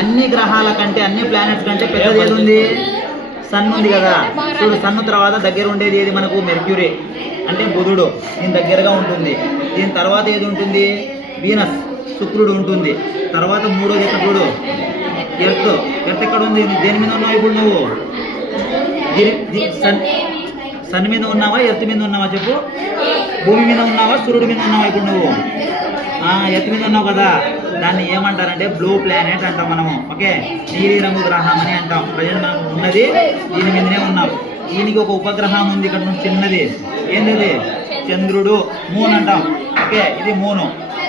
అన్ని గ్రహాల కంటే అన్ని ప్లానెట్స్ కంటే పెద్దది ఏది ఉంది? సన్ ఉంది కదా. చూడు, సన్ తర్వాత దగ్గర ఉండేది ఏది మనకు? మెర్క్యూరీ అంటే బుధుడు, దీని దగ్గరగా ఉంటుంది. దీని తర్వాత ఏది ఉంటుంది? వీనస్, శుక్రుడు ఉంటుంది. తర్వాత మూడోది ఎక్కడ చూడు? ఎర్త్. ఎర్త్ ఎక్కడ ఉంది? దేని మీద ఉన్నావు ఇప్పుడు నువ్వు? సన్ మీద ఉన్నావా, ఎర్త్ మీద ఉన్నావా చెప్పు? భూమి మీద ఉన్నావా, సూర్యుడి మీద ఉన్నావా ఇప్పుడు నువ్వు? ఎర్త్ మీద ఉన్నావు కదా. దాన్ని ఏమంటారంటే బ్లూ ప్లానెట్ అంటాం మనము. ఓకే, నీలి రంగు గ్రహం అని అంటాం. ప్రజెంట్ మనం ఉన్నది దీని మీదనే ఉన్నాం. దీనికి ఒక ఉపగ్రహం ఉంది ఇక్కడ నుంచి, చిన్నది. ఏంటది? చంద్రుడు, మూన్ అంటాం. ఓకే, ఇది మూను.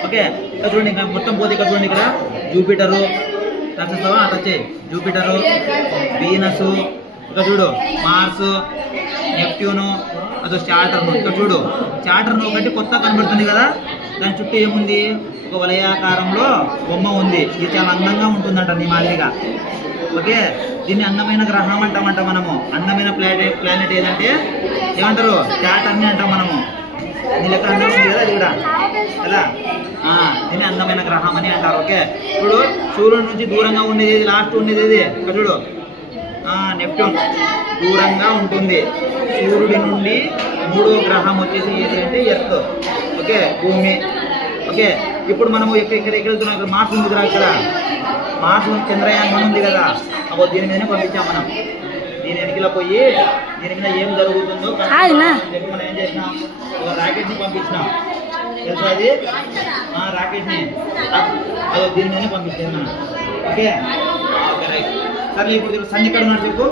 ఓకే, ఇక్కడ చూడండి, ఇక్కడ మొత్తం పోతే ఇక్కడ చూడండి, ఇక్కడ జూపిటరు, చూస్తావా? అటొచ్చే జూపిటరు, వీనసు, ఇక్కడ చూడు మార్స్, నెప్ట్యూను, అదో శాటర్న్. ఇక్కడ చూడు, శాటర్న్ ఒకటి కొత్త కనబడుతుంది కదా. దాని చుట్టూ ఏముంది? ఒక వలయాకారంలో బొమ్మ ఉంది. ఇది చాలా అందంగా ఉంటుందంట నీ మాదిరిగా. ఓకే, దీన్ని అందమైన గ్రహం అంటామంట మనము. అందమైన ప్లానెట్ ఏదంటే ఏమంటారు? శాటర్న్ అంటాం మనము. నీ లెక్క అందం ఉంది కదా అది కూడా కదా. దీన్ని అందమైన గ్రహం అని అంటారు. ఓకే, ఇప్పుడు సూర్యుడి నుంచి దూరంగా ఉండేది ఏది? లాస్ట్ ఉండేది ఏది? ఇక్కడ చూడు, నెప్ట్యూన్ దూరంగా ఉంటుంది. సూర్యుడి నుండి మూడో గ్రహం వచ్చేసి ఏది అంటే ఎర్త్. ఓకే, భూమి. ఓకే, ఇప్పుడు మనము ఇక్కడ వెళ్తున్నాం. ఇక్కడ మార్స్ ఉంది కదా. ఇక్కడ మార్స్ చంద్రయాన్ ఉంది కదా. అప్పుడు దీని మీదనే పంపించాం మనం. దీని వెనకలా పోయి దీని మీద ఏం జరుగుతుందో చెప్పి మనం ఏం చేసినాం? ఒక రాకెట్ని పంపించినాం తెలుసా? అది రాకెట్ని అదో దీని మీదనే పంపించాం మనం. Okay, right. సరే, ఇప్పుడు సన్ ఎక్కడ ఉన్నాడు చెప్పు.